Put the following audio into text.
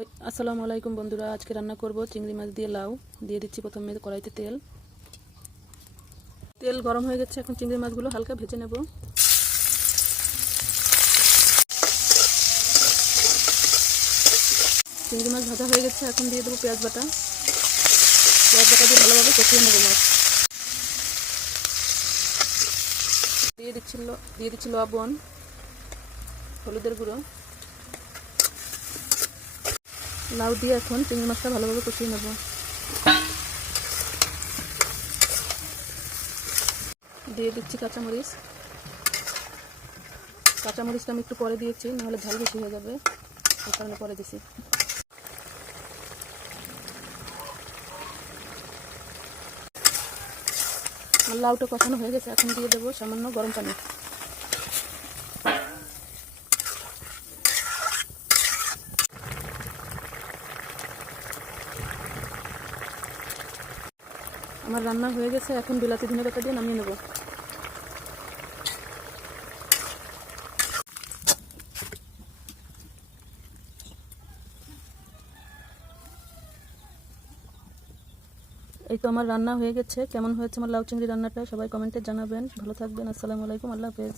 আসসালামু আলাইকুম বন্ধুরা, আজকে রান্না করব চিংড়ি মাছ দিয়ে লাউ। দিয়ে দিচ্ছি প্রথমে কড়াইতে তেল। তেল গরম হয়ে গেছে, এখন চিংড়ি মাছগুলো হালকা ভেজে নেব। চিংড়ি মাছ ভাজা হয়ে গেছে, এখন দিয়ে দেবো পেঁয়াজ বাটা। পেঁয়াজ বাটা দিয়ে ভালোভাবে কষিয়ে নেব মাছ। দিয়ে দিচ্ছি লবণ, হলুদের গুঁড়ো। লাউ দিয়ে এখন চিংড়ি মাছটা ভালোভাবে কষিয়ে নেব। দিয়ে দিচ্ছি কাঁচামরিচ। কাঁচামরিচটা আমি একটু পরে দিয়েছি, নাহলে ঝাল বেশি হয়ে যাবে, এই কারণে পরে দিছি। লাউটা কষানো হয়ে গেছে, এখন দিয়ে দেবো সামান্য গরম পানি। আমার রান্না হয়ে গেছে, এখন বিলাতি ধনেপাতা দিয়ে নামিয়ে নেব। এই তো আমার রান্না হয়ে গেছে। কেমন হয়েছে আমার লাউ চিংড়ি রান্নাটা সবাই কমেন্টে জানাবেন। ভালো থাকবেন। আসসালামু আলাইকুম, আল্লাহ হাফেজ।